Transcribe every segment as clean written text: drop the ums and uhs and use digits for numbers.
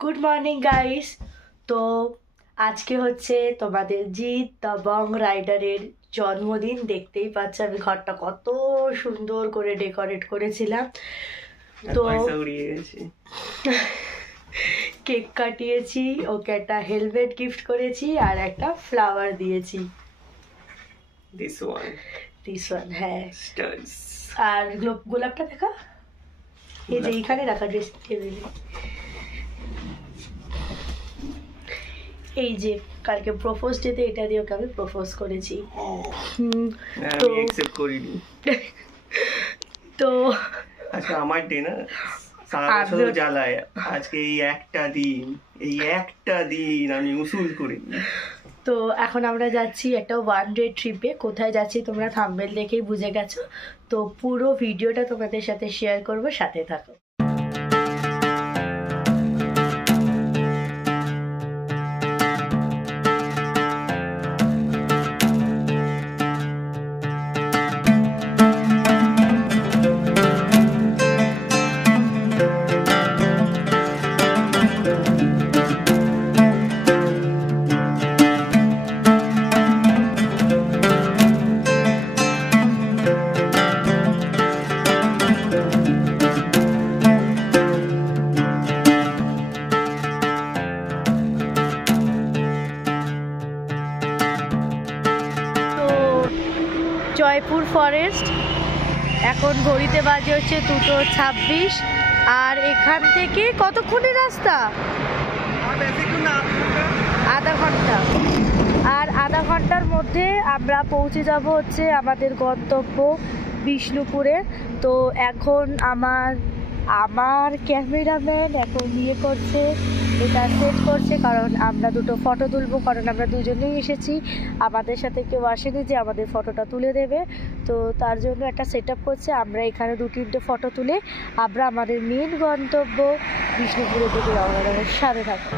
Good morning guys. তো আজকে হচ্ছে তোমাদের জিৎ দবং রাইডারের জন্মদিন। দেখতেই পাচ্ছ আমি ঘরটা কত সুন্দর করে ডেকোরেট করেছিলাম। তো কেক কাটিয়েছি, ওকে একটা হেলমেট গিফট করেছি আর একটা ফ্লাওয়ার দিয়েছি। This one, হ্যাঁ। studs. আর গোলাপটা দেখা, এই যে এইখানে রাখা ড্রেসিং টেবিলে। এই যে কালকে প্রপোজ ডেতে এটা দিয়ে ওকে আমি প্রপোজ করেছি। আমি অ্যাকসেপ্ট করিনি। তো আজকে আমার ডে না, সারা বছর জ্বালায়, আজকে এই একটা দিন আমি উসুল করিনি। তো এখন আমরা যাচ্ছি একটা ওয়ান ডে ট্রিপে। কোথায় যাচ্ছি তোমরা থাম্বনেল দেখেই বুঝে গেছো। তো পুরো ভিডিওটা তোমাদের সাথে শেয়ার করব, সাথে থাকো। জয়পুর ফরেস্ট, এখন ঘড়িতে বাজে হচ্ছে 2:26। আর এখান থেকে কতক্ষণের রাস্তা? আধা ঘন্টা। আর আধা ঘন্টার মধ্যে আমরা পৌঁছে যাব হচ্ছে আমাদের গন্তব্য বিষ্ণুপুরে। তো এখন আমার ক্যামেরাম্যান এখন করছে, এটা সেট করছে, কারণ আমরা দুটো ফটো তুলবো, কারণ আমরা দুজনেই এসেছি, আমাদের সাথে কেউ আসেনি যে আমাদের ফটোটা তুলে দেবে। তো তার জন্য একটা সেট আপ করছে। আমরা এখানে 2-3টে ফটো তুলে আমরা আমাদের মেন গন্তব্য বিষ্ণুপুরের দিকে রওনা দেবো। সাথে থাকবো।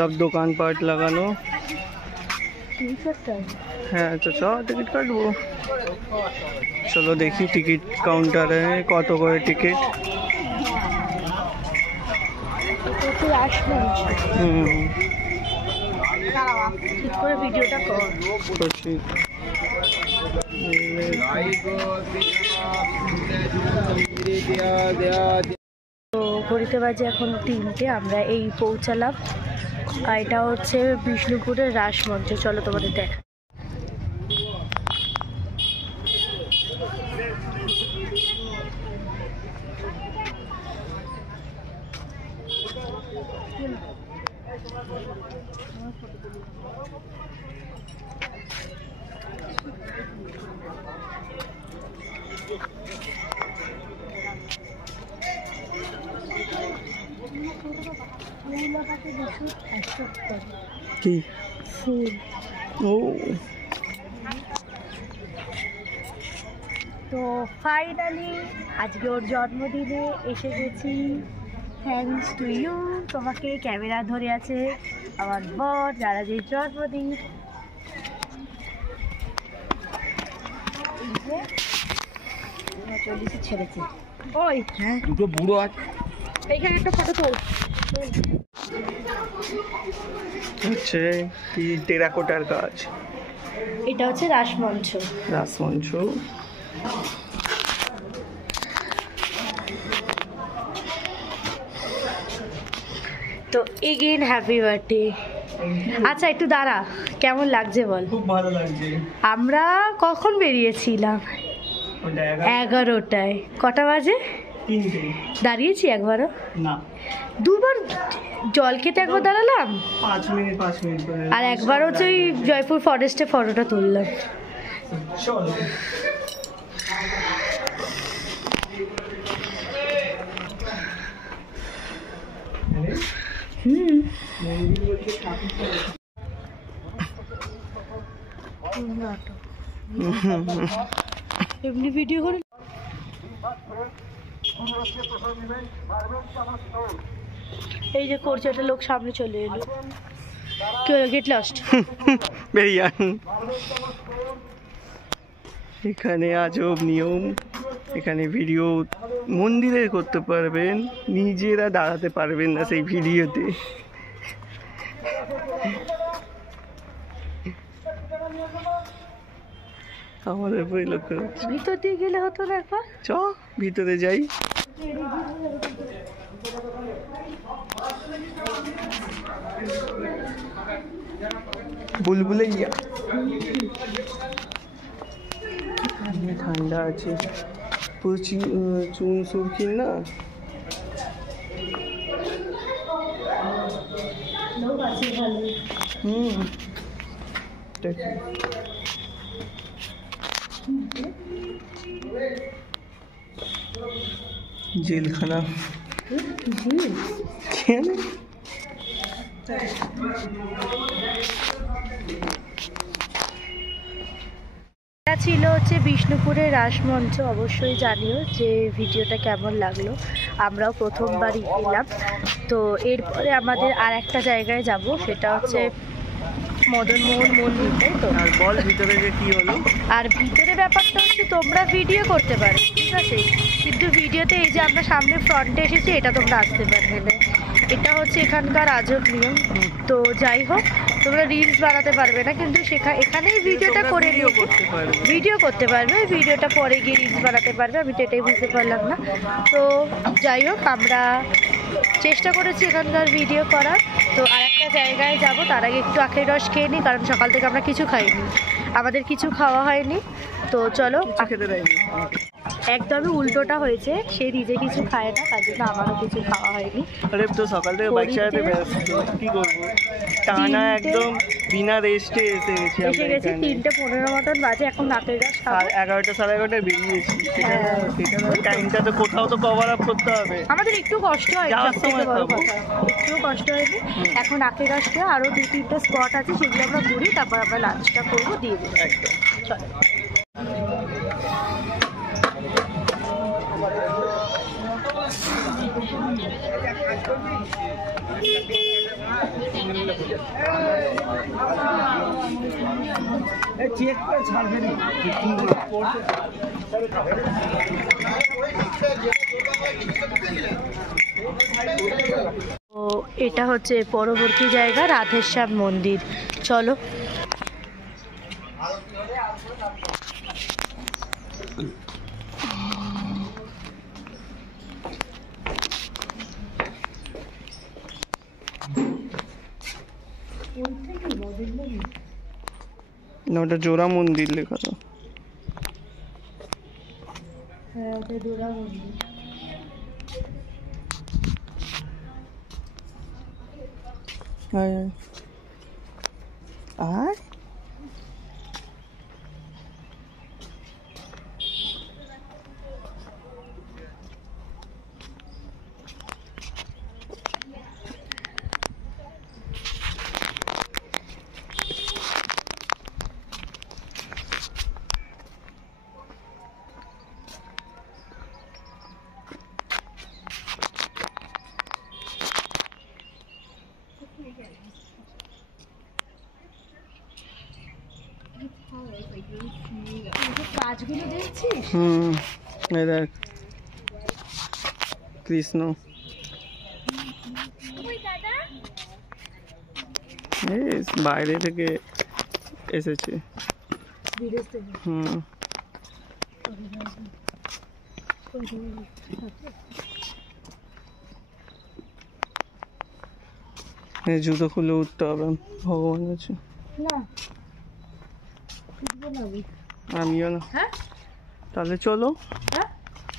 सब दुकान पाट लगानो। হ্যাঁ তো চ টিকিট কাটবো। চলো দেখি টিকিট কাউন্টারে কত করে টিকিট। ভিডিওটা করছি। তো ঘড়িতে বাজে এখন 3টে, আমরা এই পৌঁছালাম। এটা হচ্ছে বিষ্ণুপুরের রাসমঞ্চ। চলো তোমাদের দেখা। কি ফুল? ও তো ফাইনালি আজকে ওর জন্মদিনে এসে গেছি। Thanks to you. তোমাকে ক্যামেরা ধরে আছে আমার বর, যারা যে জন্মদিন। চল্লিশে ছেড়েছে। ওই হ্যাঁ দুটো বুড়ো আছে, এইখানে একটা ফটো তোল। হচ্ছে কি টেরাকোটার কাজ। এটা হচ্ছে রাসমঞ্চ। তো এগেইন হ্যাপি বার্থডে। আচ্ছা একটু দাঁড়া, কেমন লাগছে বল? খুব ভালো লাগছে। আমরা কখন বেরিয়েছিলাম? 11টায়। কটা বাজে? 3টে। দাঁড়িয়েছি একবারও না, দুবার জল খেতে একবার দাঁড়ালাম 5 মিনিট করে। আর একবার হচ্ছে ওই জয়পুর ফরেস্টে ফটোটা তুললাম। চলো। এমনি ভিডিও করে এই যে করছে একটা লোক সামনে চলে এলো। কি হলো? Get lost. বেরিয়ে যান। এখানে আজব নিয়ম, এখানে ভিডিও মন্দিরে করতে পারবেন, নিজেরা দাঁড়াতে পারবেন না সেই ভিডিওতে। আমাদের উপরে লক্ষ্য রাখছি। ভিতর দিয়ে গেলে হতো না একবার? চ ভিতরে যাই। বুলবুলাইয়া ঠান্ডা আছে, চুন সুরখিন না। জেলখানা ছিল হচ্ছে বিষ্ণুপুরের রাসমঞ্চ। অবশ্যই জানিও যে ভিডিওটা কেমন লাগলো। আমরাও প্রথমবারই এলাম। তো এরপরে আমাদের আর একটা জায়গায় যাব, সেটা হচ্ছে মদনমোহন মন্দির, তাই তো? আর বল ভিতরে যে কি হলো। আর ভিতরে ব্যাপারটা হচ্ছে তোমরা ভিডিও করতে পারো, ঠিক আছে, কিন্তু ভিডিওতে এই যে আমরা সামনে ফ্রন্টে এসেছি এটা তোমরা আসতে পারবে না। এটা হচ্ছে এখানকার আজব নিয়ম। তো যাই হোক, তোমরা রিলস বানাতে পারবে না, কিন্তু এখানেই ভিডিওটা করে ভিডিও করতে পারবে, ভিডিওটা পরে গিয়ে রিলস বানাতে পারবে। আমি তো এটাই বুঝতে পারলাম না। তো যাই হোক, আমরা চেষ্টা করেছি এখানকার ভিডিও করার। তো আর একটা জায়গায় যাব, তার আগে একটু আখের রস খেয়ে নিই, কারণ সকাল থেকে আমরা কিছু খাইনি, আমাদের কিছু খাওয়া হয়নি। তো চলো। খেতে দেয়নি, একদমই উল্টোটা হয়েছে, সে নিজে কিছু খায় না, তার জন্য আমারও কিছু খাওয়া হয়নি। আরে তো সকাল থেকে বাইক চালাতে ব্যস্ত, কি করবো, টানা একদম বিনা রেস্টে এসে গেছি 3:15 মতন বাজে। এখন নাকের রস খাবো। 11টা সাড়ে 11টায় বেরিয়েছি। সেটা টাইমটা তো কোথাও তো কভার আপ করতে হবে। আমাদের একটু কষ্ট হয়, একটু কষ্ট হয়নি। এখন নাকের রস খেয়ে আরো 2-3টে স্পট আছে, সেগুলো আমরা ঘুরি, তারপর আমরা লাঞ্চটা করবো, দিয়ে দেবো। একদম চলো। চেক করে ছাড়বে না। তো এটা হচ্ছে পরবর্তী জায়গা, রাধেশ্যাম মন্দির। চলো। না, ওটা জোড়া মন্দির লেখা তো। হ্যাঁ, ওটা জোড়া মন্দির। আর কাজগুলো দেখছিস? এই দেখ কৃষ্ণ, বাইরে থেকে এসেছে। জুতো খুলে উঠতে হবে, ভগবান আছে। না আমিও না। হ্যাঁ তাহলে চলো, হ্যাঁ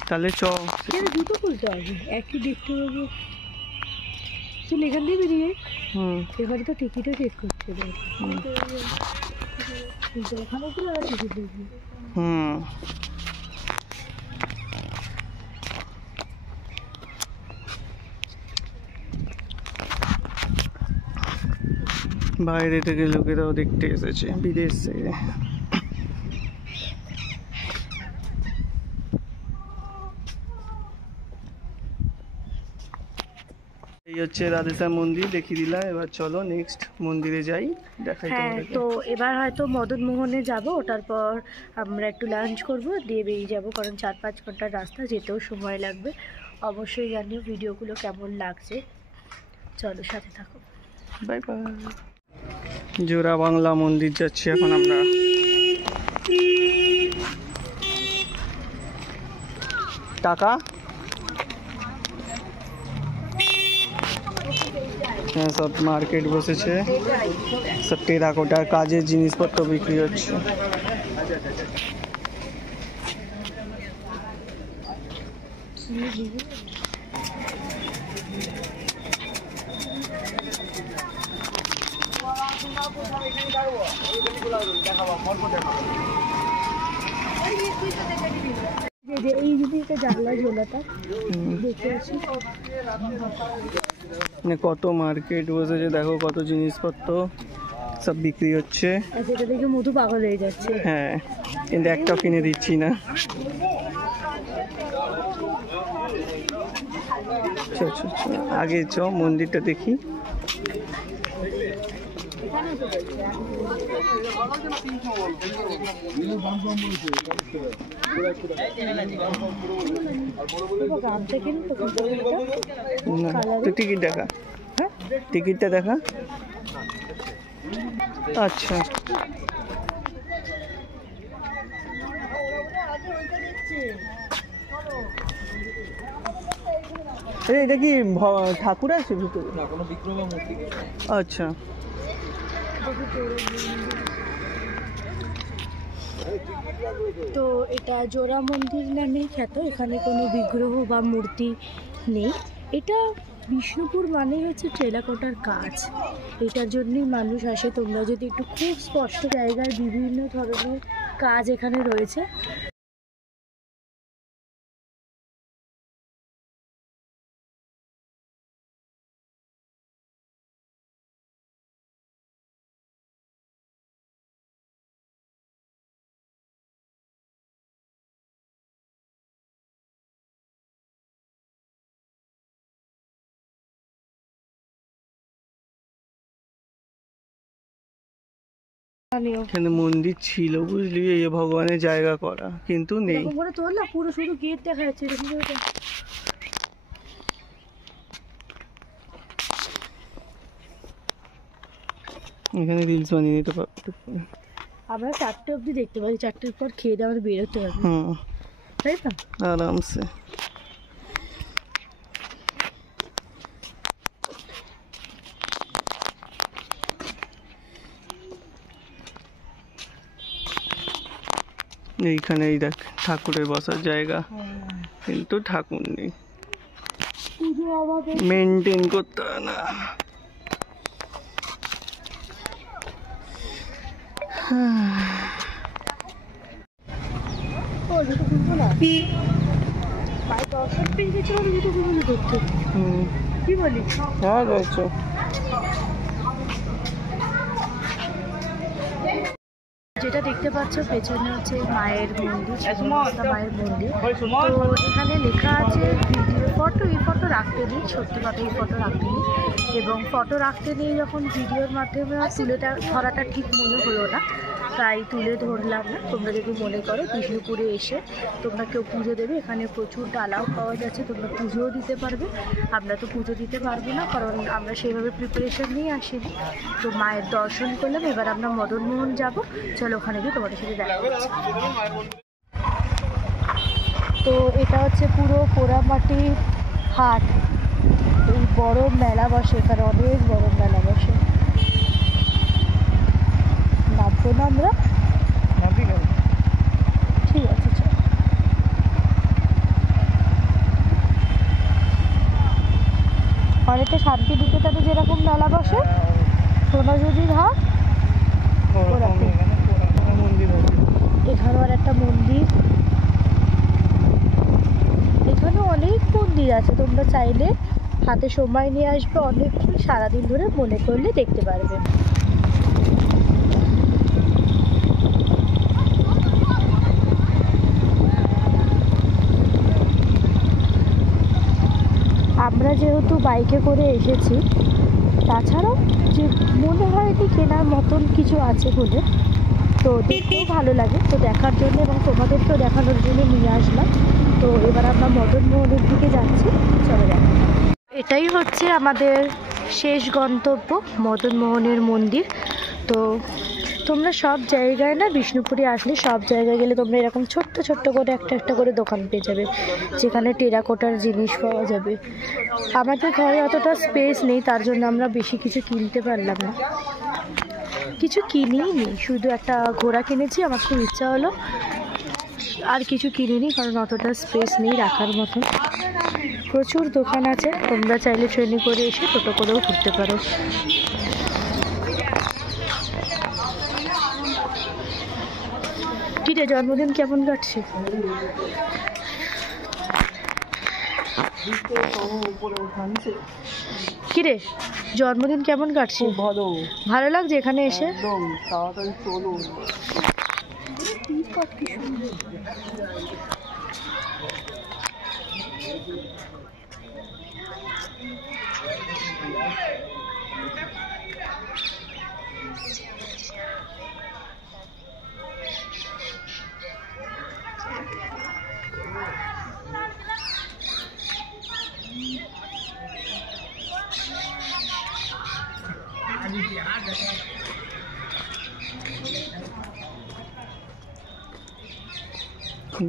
তাহলে চ। জুতো খুলতে হবে, একই দেখতে হবে। তুই এখান দিয়ে বেরিয়ে এবারে তো টিকিটও চেক করতে হবে। ওখানে কি ওরা টিকিট দেখবি? বাইরে থেকে লোকেরাও দেখতে এসেছে, বিদেশ থেকে। এই হচ্ছে রাধেশ্যাম মন্দির দেখিয়ে দিলাম। এবার চলো নেক্সট মন্দিরে যাই, দেখাই তোমাদেরকে। তো এবার হয়তো মদন মোহনে যাব, ওটার পর আমরা একটু লাঞ্চ করব, দিয়ে বেরিয়ে যাবো, কারণ 4-5 ঘন্টার রাস্তা, যেতেও সময় লাগবে। অবশ্যই জানিও ভিডিওগুলো কেমন লাগছে। চলো সাথে থাকো। Bye bye. জোড়া বাংলা মন্দির যাচ্ছি এখন আমরা। টাকা হ্যাঁ, সব মার্কেট বসেছে, সব টেরাকোটার কাজের জিনিসপত্র বিক্রি হচ্ছে। এই যদি একটা জানলা ঝোলাটা দেখে আসি। কত মার্কেট বসেছে দেখো, কত জিনিসপত্র সব বিক্রি হচ্ছে। সেটা দেখে মধু পাগল হয়ে যাচ্ছে। হ্যাঁ, কিন্তু একটাও কিনে দিচ্ছি না। আগে চ মন্দিরটা দেখি। টিকিট দেখা, টিকিটটা দেখা। আচ্ছা, এটা কি ঠাকুর আছে ভিতরে? না, কোনো বিগ্রহ মূর্তি। আচ্ছা, তো এটা জোড়া মন্দির নামেই খ্যাত। এখানে কোনো বিগ্রহ বা মূর্তি নেই। এটা বিষ্ণুপুর মানেই হচ্ছে টেরাকোটার কাজ, এটার জন্যই মানুষ আসে। তোমরা যদি একটু খুব স্পষ্ট জায়গায় বিভিন্ন ধরনের কাজ এখানে রয়েছে। এখানে মন্দির ছিল বুঝলি, এই ভগবানের জায়গা করা, কিন্তু নেই। তোর না পুরো শুধু গেট দেখা যাচ্ছে। এখানে রিলস বানিয়ে নিতে পারবো। আমরা 4টে অবধি দেখতে পারি, 4টের পর খেয়ে দিয়ে আমরা বেরোতে হবে, তাই না? আরামসে। এইখানে এই দেখ ঠাকুরের বসার জায়গা, কিন্তু ঠাকুর নেই, মেনটেন করতে হয় না। কি বলিস? হ্যাঁ রয়েছে। যেটা দেখতে পাচ্ছ পেছনে হচ্ছে মায়ের মন্দির, মায়ের মন্দির। তো এখানে লেখা আছে ভিডিও ফটো, এই ফটো রাখতে নেই, সত্যি কথা এই ফটো রাখতে নেই। এবং ফটো রাখতে নিয়ে যখন ভিডিওর মাধ্যমে তুলে ধরাটা ঠিক মনে হলো না, তাই তুলে ধরলাম না। তোমরা যদি মনে করো বিষ্ণুপুরে এসে তোমরা কেউ পুজো দেবে, এখানে প্রচুর ডালাও পাওয়া যাচ্ছে, তোমরা পুজোও দিতে পারবে। আমরা তো পুজো দিতে পারবো না, কারণ আমরা সেইভাবে প্রিপারেশন নিয়ে আসিনি। তো মায়ের দর্শন করলাম, এবার আমরা মদন মোহন যাবো। চলো ওখানে গিয়ে তোমাদের সাথে দেখা হচ্ছে। তো এটা হচ্ছে পুরো পোড়ামাটির হাট, এই বড় মেলা বসে, এখানে অনেক বড় মেলা বসে। নামবো না আমরা? ঠিক আছে চল। অনেকটা শান্তিনিকেতনে যেরকম মেলা বসে, সোনাঝুরির হাট এখানেও আর একটা মন্দির, এখানে অনেক মন্দির আছে, তোমরা চাইলে হাতে সময় নিয়ে আসবে, অনেক সারাদিন ধরে মনে করলে দেখতে পারবে। আমরা যেহেতু বাইকে করে এসেছি, তাছাড়াও যে মনে হয়নি কেনার মতন কিছু আছে বলে, তো দেখতেও ভালো লাগে, তো দেখার জন্য এবং তোমাদেরকেও দেখানোর জন্য নিয়ে আসলাম। তো এবার আমরা মদন মোহনের দিকে যাচ্ছি, চলো দেখা। এটাই হচ্ছে আমাদের শেষ গন্তব্য, মদন মোহনের মন্দির। তো তোমরা সব জায়গায় না, বিষ্ণুপুরে আসলে সব জায়গায় গেলে তোমরা এরকম ছোট্ট ছোট্ট করে একটা একটা করে দোকান পেয়ে যাবে, যেখানে টেরাকোটার জিনিস পাওয়া যাবে। আমাদের ঘরে অতটা স্পেস নেই, তার জন্য আমরা বেশি কিছু কিনতে পারলাম না, কিছু কিনিই নি, শুধু একটা ঘোড়া কিনেছি, আমার খুব ইচ্ছা হলো, আর কিছু কিনিনি কারণ অতটা স্পেস নেই রাখার মতো। প্রচুর দোকান আছে, তোমরা চাইলে ট্রেনে করে এসে টোটো করেও ঘুরতে পারো। কি রে, জন্মদিন কেমন কাটছে? কি রে, জন্মদিন কেমন কাটছে? ভালো লাগছে এখানে এসে?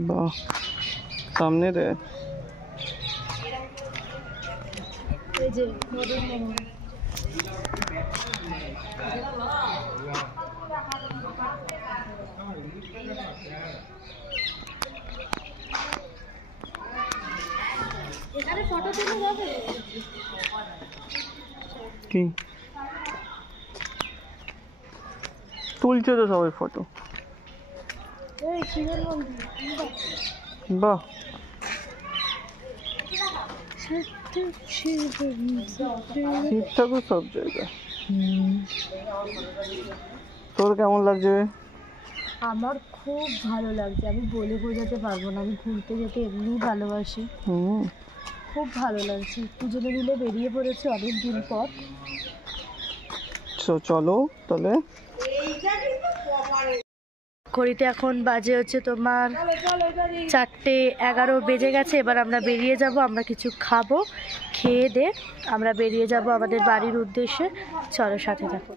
বাহ, সামনে রে এই যে মদন মোহন। এখানে ফটো তুলে যাবে কি? তুলছে তো সবাই ফটো। এই শিবের মন্দির, বাহ, শিব ঠাকুর সব জায়গায়। তোর কেমন লাগছে? আমার খুব ভালো লাগছে, আমি বলে বোঝাতে পারবো না, আমি ঘুরতে যেতে এমনি ভালোবাসি। খুব ভালো লাগছে, পুজোতে মিলে বেরিয়ে পড়েছি অনেক দিন পর। চলো তাহলে। ঘড়িতে এখন বাজে হচ্ছে তোমার 4:11 বেজে গেছে। এবার আমরা বেরিয়ে যাব, আমরা কিছু খাবো, খেয়ে দে আমরা বেরিয়ে যাব আমাদের বাড়ির উদ্দেশ্যে। চলো সাথে থাকো।